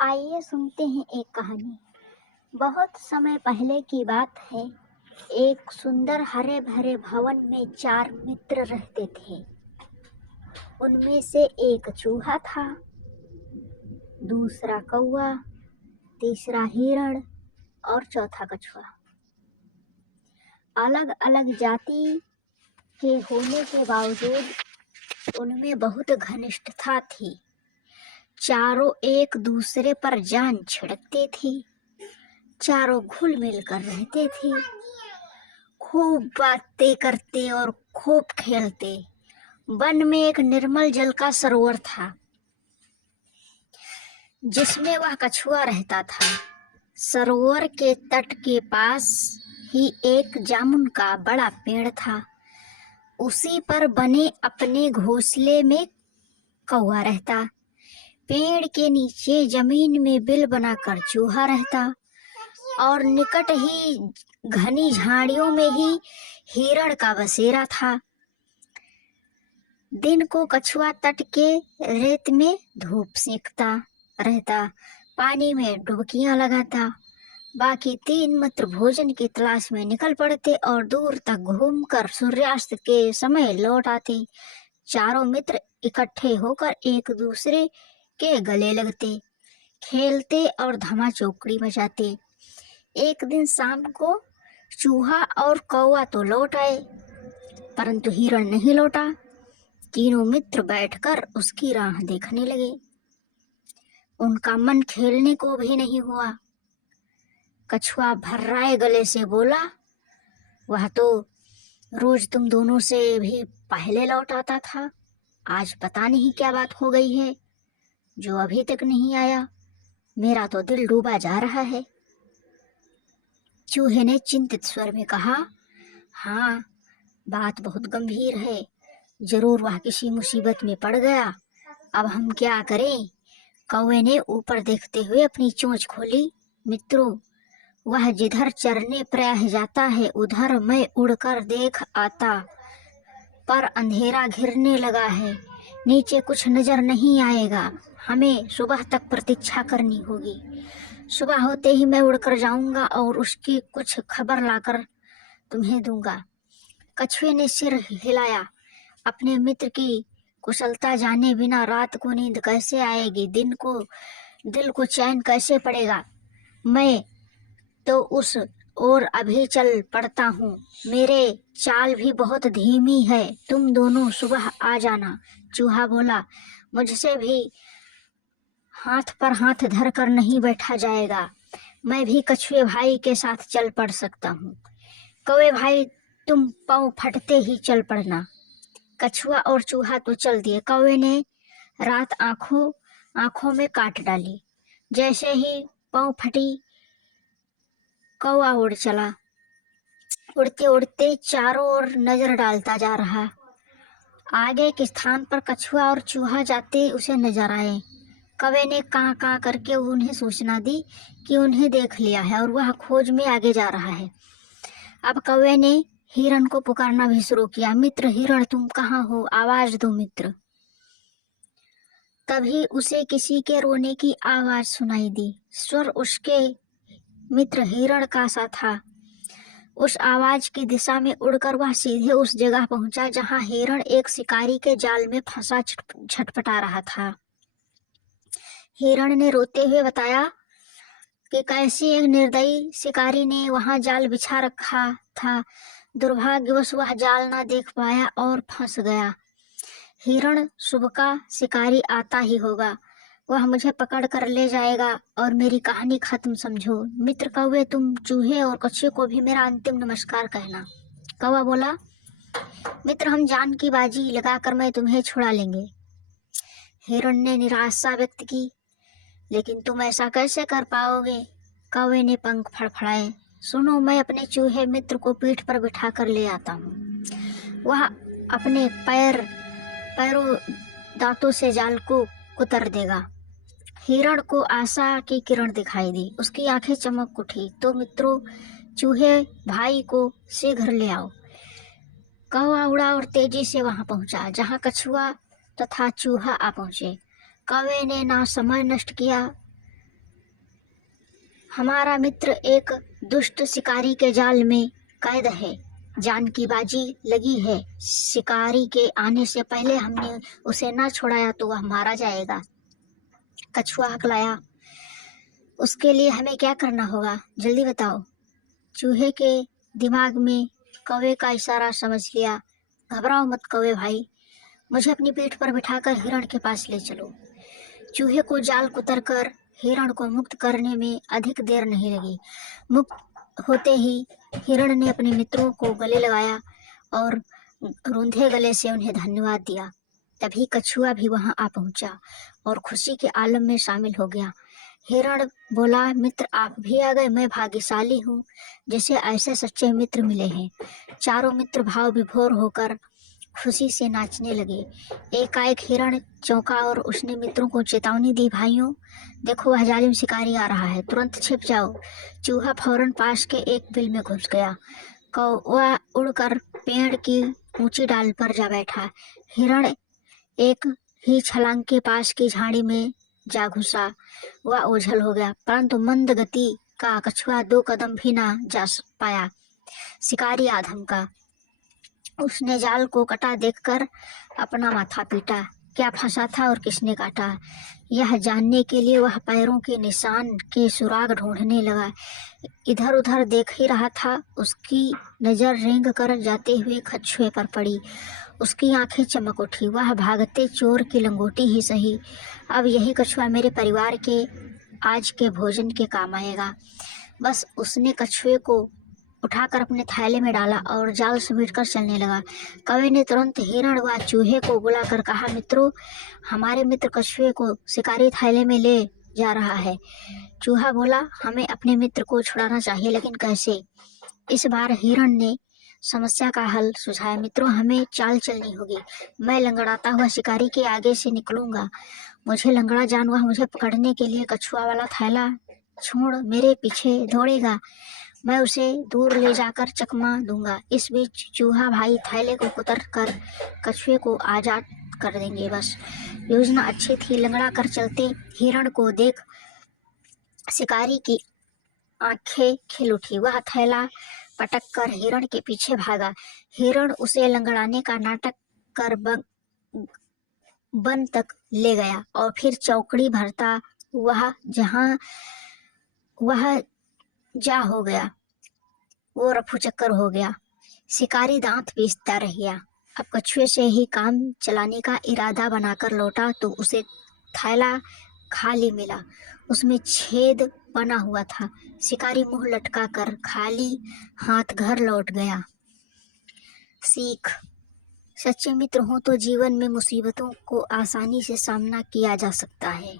आइए सुनते हैं एक कहानी। बहुत समय पहले की बात है। एक सुंदर हरे भरे भवन में 4 मित्र रहते थे। उनमें से एक चूहा था, दूसरा कौवा, तीसरा हिरण और चौथा कछुआ। अलग अलग जाति के होने के बावजूद उनमें बहुत घनिष्ठता थी। चारों एक दूसरे पर जान छिड़कते थे। चारों घुल मिल कर रहते थे। खूब बातें करते और खूब खेलते। वन में एक निर्मल जल का सरोवर था जिसमें वह कछुआ रहता था। सरोवर के तट के पास ही एक जामुन का बड़ा पेड़ था। उसी पर बने अपने घोंसले में कौवा रहता। पेड़ के नीचे जमीन में बिल बनाकर चूहा रहता और निकट ही घनी झाड़ियों में ही हिरण का बसेरा था। दिन को कछुआ तट के रेत में धूप सेकता रहता, पानी में डुबकियां लगाता। बाकी 3 मित्र भोजन की तलाश में निकल पड़ते और दूर तक घूमकर सूर्यास्त के समय लौट आते। चारों मित्र इकट्ठे होकर एक दूसरे के गले लगते, खेलते और धमाचौकड़ी मचाते। एक दिन शाम को चूहा और कौवा तो लौट आए, परंतु हिरण नहीं लौटा। तीनों मित्र बैठकर उसकी राह देखने लगे। उनका मन खेलने को भी नहीं हुआ। कछुआ भर्राए गले से बोला, वह तो रोज तुम दोनों से भी पहले लौट आता था। आज पता नहीं क्या बात हो गई है जो अभी तक नहीं आया। मेरा तो दिल डूबा जा रहा है। चूहे ने चिंतित स्वर में कहा, हाँ, बात बहुत गंभीर है। जरूर वह किसी मुसीबत में पड़ गया। अब हम क्या करें? कौवे ने ऊपर देखते हुए अपनी चोंच खोली। मित्रों, वह जिधर चरने प्रायः जाता है उधर मैं उड़कर देख आता, पर अंधेरा घिरने लगा है। नीचे कुछ नजर नहीं आएगा। हमें सुबह तक प्रतीक्षा करनी होगी। सुबह होते ही मैं उड़कर जाऊंगा और उसकी कुछ खबर लाकर तुम्हें दूंगा। कछुए ने सिर हिलाया। अपने मित्र की कुशलता जाने बिना रात को नींद कैसे आएगी? दिल को चैन कैसे पड़ेगा? मैं तो उस ओर अभी चल पड़ता हूँ। मेरे चाल भी बहुत धीमी है। तुम दोनों सुबह आ जाना। चूहा बोला, मुझसे भी हाथ पर हाथ धर कर नहीं बैठा जाएगा। मैं भी कछुए भाई के साथ चल पड़ सकता हूँ। कौवे भाई, तुम पाँव फटते ही चल पड़ना। कछुआ और चूहा तो चल दिए। कौवे ने रात आंखों में काट डाली। जैसे ही पाँव फटी, कौवा उड़ चला। उड़ते उड़ते चारों ओर नजर डालता जा रहा। आगे के स्थान पर कछुआ और चूहा जाते उसे नजर आए। कौवे ने कां कां करके उन्हें सूचना दी कि उन्हें देख लिया है और वह खोज में आगे जा रहा है। अब कौवे ने हिरण को पुकारना भी शुरू किया। मित्र हिरण, तुम कहाँ हो? आवाज दो मित्र। तभी उसे किसी के रोने की आवाज सुनाई दी। स्वर उसके मित्र हिरण का सा था। उस आवाज की दिशा में उड़कर वह सीधे उस जगह पहुंचा जहां हिरण एक शिकारी के जाल में फंसा छटपटा रहा था। हिरण ने रोते हुए बताया कि कैसे एक निर्दयी शिकारी ने वहां जाल बिछा रखा था। दुर्भाग्यवश वह जाल ना देख पाया और फंस गया। हिरण सुबह का शिकारी आता ही होगा। वह मुझे पकड़ कर ले जाएगा और मेरी कहानी खत्म समझो। मित्र कौवे, तुम चूहे और कछुए को भी मेरा अंतिम नमस्कार कहना। कौवा बोला, मित्र, हम जान की बाजी लगाकर मैं तुम्हें छुड़ा लेंगे। हिरण ने निराशा व्यक्त की, लेकिन तुम ऐसा कैसे कर पाओगे? कौवे ने पंख फड़फड़ाए। सुनो, मैं अपने चूहे मित्र को पीठ पर बिठा कर ले आता हूँ। वह अपने पैरों दांतों से जाल को कुतर देगा। हिरण को आशा की किरण दिखाई दी। उसकी आंखें चमक उठी। तो मित्रों, चूहे भाई को शीघ्र ले आओ। कौवा उड़ा और तेजी से वहां पहुंचा जहां कछुआ तथा चूहा आ पहुंचे। कौवे ने ना समय नष्ट किया हमारा मित्र एक दुष्ट शिकारी के जाल में कैद है, जान की बाजी लगी है। शिकारी के आने से पहले हमने उसे ना छुड़ाया तो वह मारा जाएगा। कछुआ हकलाया, उसके लिए हमें क्या करना होगा, जल्दी बताओ। चूहे के दिमाग में कौवे का इशारा समझ लिया। घबराओ मत कौवे भाई, मुझे अपनी पीठ पर बिठाकर हिरण के पास ले चलो। चूहे को जाल कुतर कर हिरण को मुक्त करने में अधिक देर नहीं लगी। मुक्त होते ही हिरण ने अपने मित्रों को गले लगाया और रूंधे गले से उन्हें धन्यवाद दिया। तभी कछुआ भी वहां आ पहुंचा और खुशी के आलम में शामिल हो गया। हिरण बोला, मित्र आप भी आ गए, मैं भाग्यशाली हूँ जिसे ऐसे सच्चे मित्र मिले हैं। चारों मित्र भाव विभोर होकर खुशी से नाचने लगे। एकाएक हिरण चौंका और उसने मित्रों को चेतावनी दी, भाइयों देखो वह जालिम शिकारी आ रहा है, तुरंत छिप जाओ। चूहा फौरन पास के एक बिल में घुस गया। कौवा उड़कर पेड़ की ऊंची डाल पर जा बैठा। हिरण एक ही छलांग के पास की झाड़ी में जा घुसा। वह ओझल हो गया, परंतु मंद गति का कछुआ 2 कदम भी ना जा पाया। शिकारी आधम का उसने जाल को कटा देखकर अपना माथा पीटा। क्या फंसा था और किसने काटा, यह जानने के लिए वह पैरों के निशान के सुराग ढूंढने लगा। इधर उधर देख ही रहा था, उसकी नजर रेंग कर जाते हुए कछुए पर पड़ी। उसकी आंखें चमक उठी। वह भागते चोर की लंगोटी ही सही, अब यही कछुआ मेरे परिवार के आज के भोजन के काम आएगा। बस उसने कछुए को उठाकर अपने थैले में डाला और जाल समेटकर चलने लगा। कौवे ने तुरंत हिरण व चूहे को बुलाकर कहा, मित्रों हमारे मित्र कछुए को शिकारी थैले में ले जा रहा है। चूहा बोला, हमें अपने मित्र को छुड़ाना चाहिए, लेकिन कैसे। इस बार हिरण ने समस्या का हल सुझाया, मित्रों हमें चाल चलनी होगी। मैं लंगड़ाता हुआ शिकारी के आगे से निकलूंगा। मुझे लंगड़ा जानवर मुझे पकड़ने के लिए कछुआ वाला थैला छोड़ मेरे पीछे दौड़ेगा। मैं उसे दूर ले जाकर चकमा दूंगा। इस बीच चूहा भाई थैले को कुतर कर कछुए को आजाद कर देंगे। बस योजना अच्छी थी। लंगड़ा कर चलते हिरण को देख शिकारी की आंखें खिल उठी। वह थैला पटक कर हिरण के पीछे भागा। हिरण उसे लंगड़ाने का नाटक कर वन तक ले गया और फिर चौकड़ी भरता वह जा हो गया। वो रफू चक्कर हो गया। शिकारी दांत पीसता रह गया। अब कछुए से ही काम चलाने का इरादा बनाकर लौटा तो उसे थैला खाली मिला। उसमें छेद बना हुआ था। शिकारी मुंह लटका कर खाली हाथ घर लौट गया। सीख, सच्चे मित्र हो तो जीवन में मुसीबतों को आसानी से सामना किया जा सकता है।